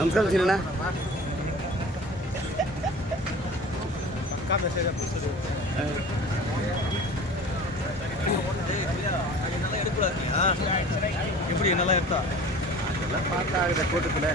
ನಮಸ್ಕಾರ ಚಿನ್ನ எப்படி என்னெல்லாம் எடுத்தா அதெல்லாம் பார்த்தா ஆகுது கூட்டத்தில்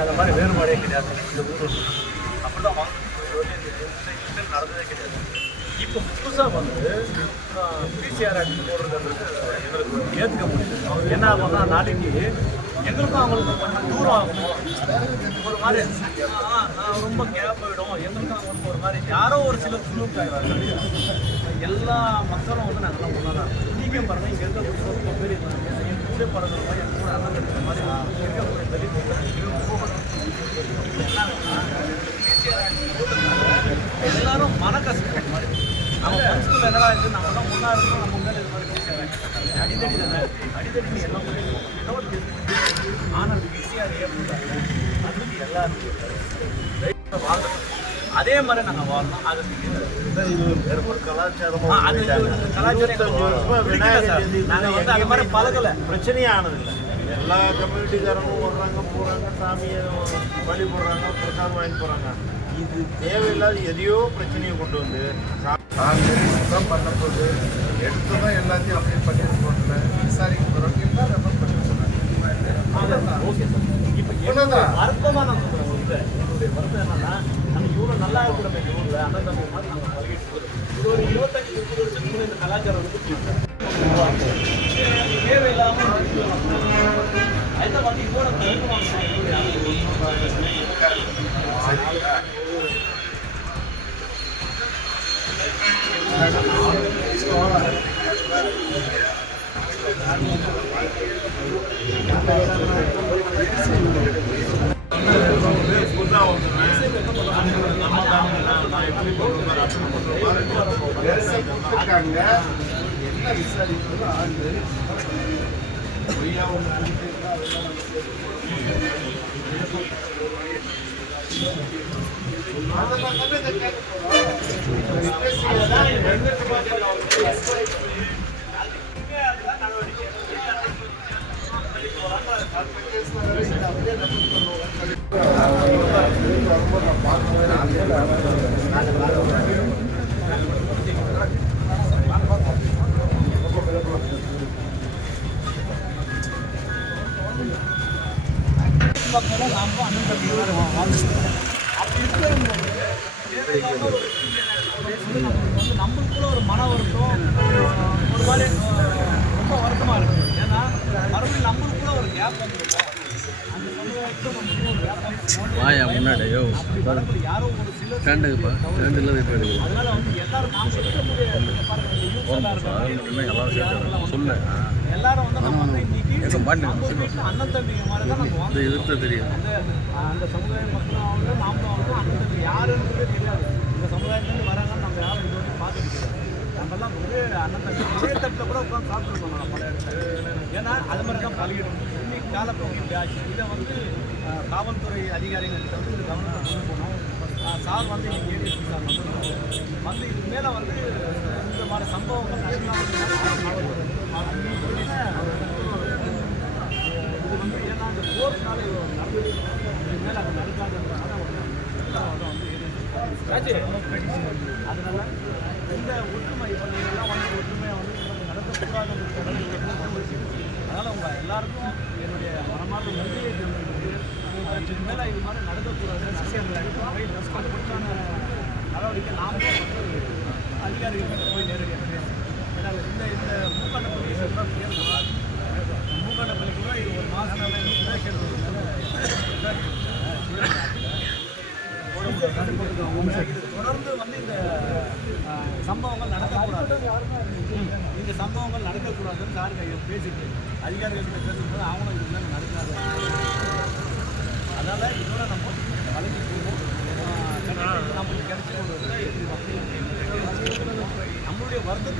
அந்த மாதிரி வேறுபாடே கிடையாது. இந்த ஊர் அப்படிதான் நடந்ததே கிடையாது. இப்போ புதுசாக வந்து பிசிஆர் ஆக்ட் போடுறதுன்றது எங்களுக்கு ஏற்றுக்க முடியுது. என்ன ஆகும்னா நாளைக்கு எங்களுக்கும் அவங்களுக்கும் கொஞ்சம் தூரம் ஆகும், ஒரு மாதிரி ரொம்ப கேப் ஆகிடும். எங்களுக்கும் அவங்களுக்கும் ஒரு மாதிரி யாரோ ஒரு சில குழுக்காய்வாங்க. எல்லா மக்களும் வந்து நாங்கள்லாம் ஒன்றா தான் இருக்கோம். நீங்கள் பாருங்கள், இங்கே இருக்கக்கூடிய பேர் என் கூட படங்கள் மாதிரி என் கூட அண்ணன் இருக்கிற மாதிரி இருக்கக்கூடிய எல்லாரும் மன கஷ்டப்படுற மாதிரி நம்ம மனசுக்குள்ள என்னடா இருக்கு, நம்ம தான் முன்னா இருக்கோம், நம்ம மேலே இது மாதிரி பிசிஆர் அடித்தடி தானே, அடித்தடி எல்லாம் ஏதோ ஒரு ஆனால் பிசிஆர் அதுக்கு எல்லாருக்கும் வாழ்க்கை அதே மாதிரி நாங்கள் வாழணும். அது ஒரு கலாச்சாரமாக நாங்கள் வந்து அந்த மாதிரி பழகலை, பிரச்சனையே ஆனதில்லை. எல்லா கம்யூனிட்டிக்காரங்களும் வர்றாங்க போகிறாங்க, சாமியை வழிபடுறாங்க, பிரசாதம் வாங்கிட்டு போகிறாங்க. இது தேவையில்லாத எதையோ பிரச்சனையை கொண்டு வந்து சுத்தம் பண்ணப்போது எடுத்து தான் எல்லாத்தையும் அப்படியே பண்ணியிருக்கோம்ல விசாரிக்க போகிறோம் எல்லாம் ரெஃபர் பண்ணி சொன்னாங்க. Okay sir. இப்போ வருத்தமாக நான் சொல்கிறேன் உங்களுக்கு, என்னுடைய வருத்தம் என்னன்னா, நாங்கள் இவ்வளோ நல்லா இருக்கிற இந்த ஊரில் அண்ணன் தம்பி மாதிரி நாங்கள் பழகிட்டு இது ஒரு 25-30 வருஷத்துக்கு இந்த கலாச்சாரம் வந்து தேவையில்லாமல் அதை வந்து இதோட என்ன விசாரிக்கிறது ஆண்டு பொய்யா ஒன்று மக்களும் நாம அண்ணன் தம்பி வாழ்ந்துட்டு அப்படி இருக்கிறவங்க நம்மளுக்குள்ள ஒரு மன வருத்தம், ஒரு மாதிரி ரொம்ப வருத்தமாக இருக்குது. ஏன்னா மறுபடியும் நம்மளுக்குள்ள ஒரு கேப் வந்துருக்கோம். அந்த சமுதாயத்துக்கு நம்மளுக்கு ஒரு கேப் முன்னாடியோ யாரோ ஒரு சிலர் அதனால வந்து எல்லாரும் நாம் சொல்லக்கூடிய எல்லாரும் வந்து நம்ம வந்து இன்னைக்கு அண்ணன் தம்பிங்க மாதிரி தான் நம்ம வாழ்ந்து தெரியும். அந்த சமுதாய மக்களும் அவங்க நாமளும் அவங்க அண்ணன் தம்பி யாருன்றதே தெரியாது. இந்த சமுதாயத்துலேருந்து வராங்கன்னு நம்ம யாரும் இது வந்து பார்த்துட்டு தெரியாது. நம்மெல்லாம் ஒரே அண்ணன் தம்பி ஒரே தட்டில் கூட உட்காந்து சாப்பிட்டுருக்கோம் நம்ம பல இடத்துல. ஏன்னா அது மாதிரி தான் பழகிடும். இன்னைக்கு காலப்போக்கு இப்படி ஆச்சு. இதை வந்து காவல்துறை அதிகாரிகள்கிட்ட வந்து இந்த கவனத்தை கொண்டு போனோம். சார் வந்து இன்னைக்கு ஏடிஎஸ்பி சார் வந்து இதுக்கு மேலே வந்து இந்த மாதிரி சம்பவங்கள் நடக்கலாம். இது வந்து ஏன்னா அந்த போர்னால நடந்தது இதுக்கு மேலே அது நடக்காததுனால அதனால இந்த ஒற்றுமை இப்போ நீங்கள்லாம் வந்து ஒற்றுமையாக வந்து நடத்தக்கூடாது. அதனால் உங்கள் எல்லாருக்கும் என்னுடைய மனமார்ந்த நன்றியை தெரிவிக்கிறது. இதுக்கு மேலே இது மாதிரி நடக்கக்கூடாது. அதுக்கான நடவடிக்கை நாமளே வந்து அதிகாரிகள் போய் நேரடியாக பேசணும். ஏன்னா இந்த மூக்காண்டப்பள்ளி மூக்காண்டப்பள்ளி கூட இது ஒரு மாதம் தொடர்ந்து வந்து இந்த சம்பவங்கள் நடக்கக்கூடாது. இந்த சம்பவங்கள் நடக்கக்கூடாதுன்னு சார் பேசிட்டு அதிகாரிகள்கிட்ட பேசும்போது அவங்களும் இதுக்கு மேலே நடக்காது. அதனால் இதோட நம்ம வழங்கி போவோம். நம்மளுக்கு கிடைச்சி நம்மளுடைய வருத்தத்தை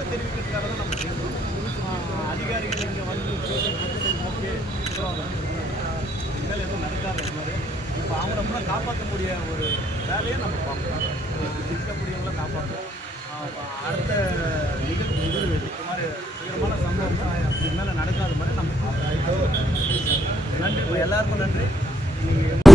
இருக்காங்க இது மாதிரி. இப்போ அவங்கள கூட காப்பாற்றக்கூடிய ஒரு வேலையை நம்ம பார்க்கணும். இருக்கக்கூடியவங்கள காப்பாற்றணும். அடுத்த நிகழ்வு இது மாதிரி தீவிரமான சம்பவம் இதுக்கு மேலே நடக்காத மாதிரி நம்ம நன்றி. இப்போ எல்லாருக்கும் நன்றி. நீங்கள்